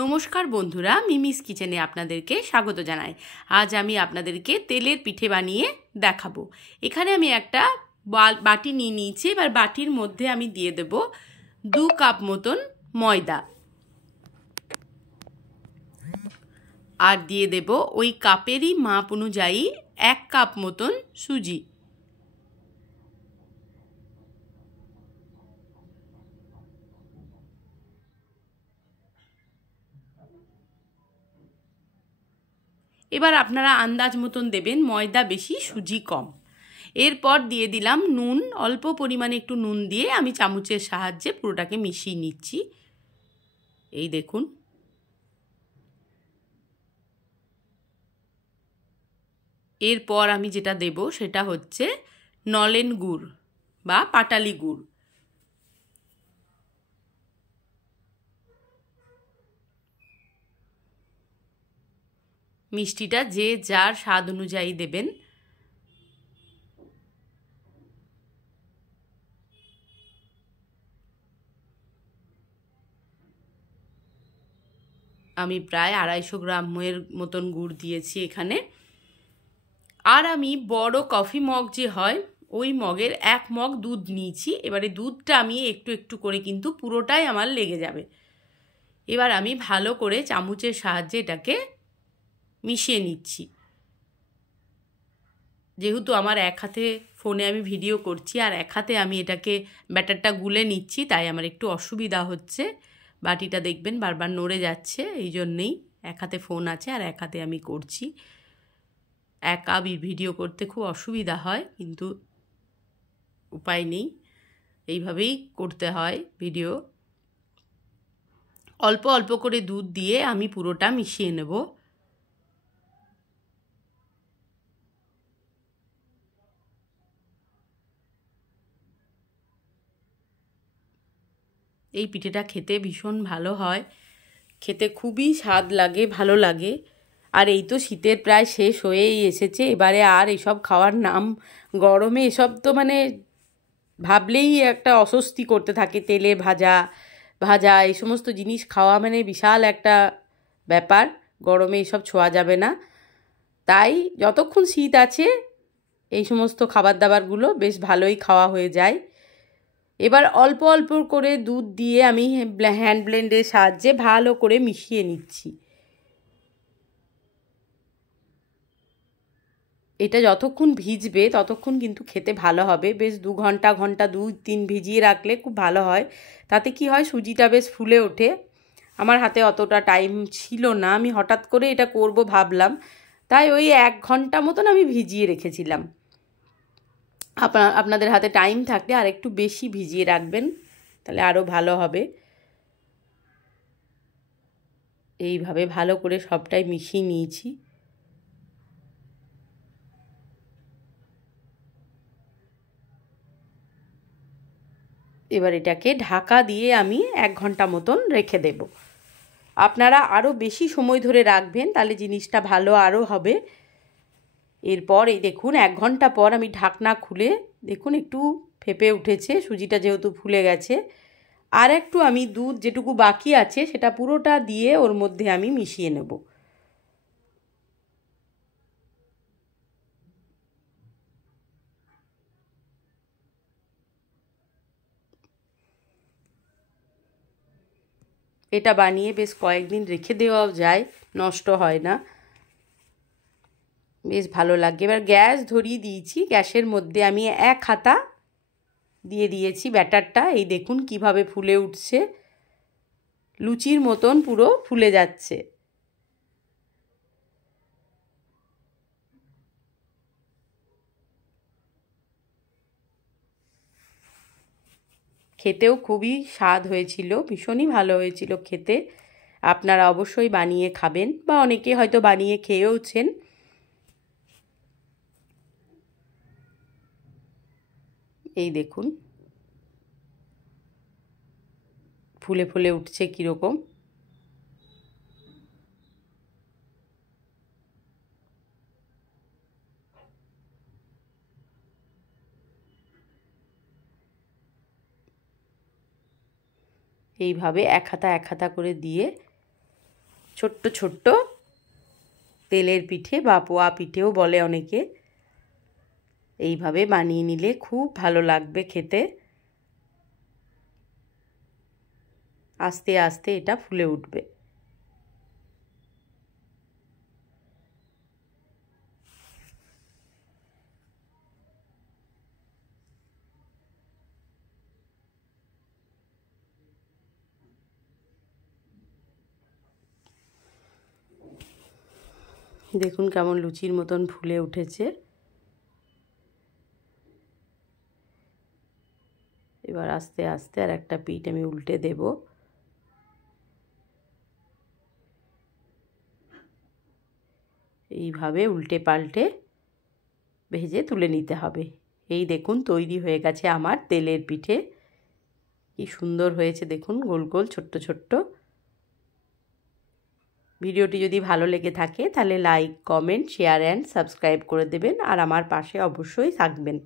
নমস্কার বন্ধুরা, মিমিস কিচেনে আপনাদেরকে স্বাগত জানাই। আজ আমি আপনাদেরকে তেলের পিঠে বানিয়ে দেখাবো। এখানে আমি একটা বাটি নিয়ে নিয়েছি। এবার বাটির মধ্যে আমি দিয়ে দেব 2 কাপ মতন ময়দা, আর দিয়ে দেব ওই কাপেরই মাপ অনুযায়ী 1 কাপ মতন সুজি। এবার আপনারা আন্দাজ মতন দেবেন, ময়দা বেশি সুজি কম। এরপর দিয়ে দিলাম নুন, অল্প পরিমাণে একটু নুন দিয়ে আমি চামচের সাহায্যে পুরোটাকে মিশিয়ে নিচ্ছি। এই দেখুন, এরপর আমি যেটা দেব সেটা হচ্ছে নলেন গুড় বা পাটালি গুড়। মিষ্টিটা যে যার স্বাদ অনুযায়ী দেবেন। আমি প্রায় 250 গ্রামের মতন গুড় দিয়েছি এখানে। আর আমি বড় কফি মগ যে হয় ওই মগের 1 মগ দুধ নিয়েছি। এবারে দুধটা আমি একটু একটু করে কিন্তু পুরোটাই আমার লেগে যাবে। এবার আমি ভালো করে চামচের সাহায্যে এটাকে মিশিয়ে নিচ্ছি। যেহেতু আমার এক হাতে ফোনে আমি ভিডিও করছি আর এক হাতে আমি এটাকে ব্যাটারটা গুলে নিচ্ছি, তাই আমার একটু অসুবিধা হচ্ছে। বাটিটা দেখবেন বারবার নড়ে যাচ্ছে, এই জন্যেই। এক হাতে ফোন আছে আর এক হাতে আমি করছি। একা ভিডিও করতে খুব অসুবিধা হয়, কিন্তু উপায় নেই, এইভাবেই করতে হয় ভিডিও। অল্প অল্প করে দুধ দিয়ে আমি পুরোটা মিশিয়ে নেব। এই পিঠেটা খেতে ভীষণ ভালো হয়, খেতে খুবই স্বাদ লাগে, ভালো লাগে। আর এই তো শীতের প্রায় শেষ হয়েই এসেছে, এবারে আর এসব খাওয়ার নাম, গরমে এসব তো মানে ভাবলেই একটা অস্বস্তি করতে থাকে। তেলে ভাজা ভাজা এই সমস্ত জিনিস খাওয়া মানে বিশাল একটা ব্যাপার। গরমে এসব ছোঁয়া যাবে না। তাই যতক্ষণ শীত আছে এই সমস্ত খাবার দাবারগুলো বেশ ভালোই খাওয়া হয়ে যায়। এবার অল্প অল্প করে দুধ দিয়ে আমি হ্যান্ড ব্লেন্ডের সাহায্যে ভালো করে মিশিয়ে নিচ্ছি। এটা যতক্ষণ ভিজবে ততক্ষণ কিন্তু খেতে ভালো হবে। বেশ 2 ঘন্টা 2-3 ভিজিয়ে রাখলে খুব ভালো হয়। তাতে কি হয়, সুজিটা বেশ ফুলে ওঠে। আমার হাতে অতটা টাইম ছিল না, আমি হঠাৎ করে এটা করব ভাবলাম, তাই ওই 1 ঘন্টা মতন আমি ভিজিয়ে রেখেছিলাম। আপনাদের হাতে টাইম থাকলে আর একটু বেশি ভিজিয়ে রাখবেন, তাহলে আরও ভালো হবে। এইভাবে ভালো করে সবটাই মিশিয়ে নিয়েছি। এবার এটাকে ঢাকা দিয়ে আমি 1 ঘন্টা মতন রেখে দেব। আপনারা আরও বেশি সময় ধরে রাখবেন, তাহলে জিনিসটা ভালো আরও হবে। এরপর এই দেখুন 1 ঘন্টা পর আমি ঢাকনা খুলে দেখুন একটু ফেপে উঠেছে, সুজিটা যেহেতু ফুলে গেছে। আর একটু আমি দুধ যেটুকু বাকি আছে সেটা পুরোটা দিয়ে ওর মধ্যে আমি মিশিয়ে নেব। এটা বানিয়ে বেশ কয়েকদিন রেখে দেওয়াও যায়, নষ্ট হয় না, বেশ ভালো লাগে। এবার গ্যাস ধরিয়ে দিয়েছি, গ্যাসের মধ্যে আমি 1 হাতা দিয়ে দিয়েছি ব্যাটারটা। এই দেখুন কিভাবে ফুলে উঠছে, লুচির মতন পুরো ফুলে যাচ্ছে। খেতেও খুবই স্বাদ হয়েছিল, ভীষণই ভালো হয়েছিল খেতে। আপনারা অবশ্যই বানিয়ে খাবেন, বা অনেকে হয়তো বানিয়ে খেয়েওছেন। এই দেখুন ফুলে ফুলে উঠছে কীরকম। এইভাবে 1 হাতা 1 হাতা করে দিয়ে ছোট্ট ছোট্ট তেলের পিঠে বা পোয়া পিঠেও বলে অনেকে। এইভাবে বানিয়ে নিলে খুব ভালো লাগবে খেতে। আস্তে আস্তে এটা ফুলে উঠবে। দেখুন কেমন লুচির মতন ফুলে উঠেছে। এবার আস্তে আস্তে আর একটা পিঠ আমি উল্টে দেব। এইভাবে উল্টে পাল্টে ভেজে তুলে নিতে হবে। এই দেখুন তৈরি হয়ে গেছে আমার তেলের পিঠে। কি সুন্দর হয়েছে দেখুন, গোল গোল ছোট্ট ছোট্ট। ভিডিওটি যদি ভালো লেগে থাকে তাহলে like, comment, share and subscribe করে দেবেন আর আমার পাশে অবশ্যই থাকবেন।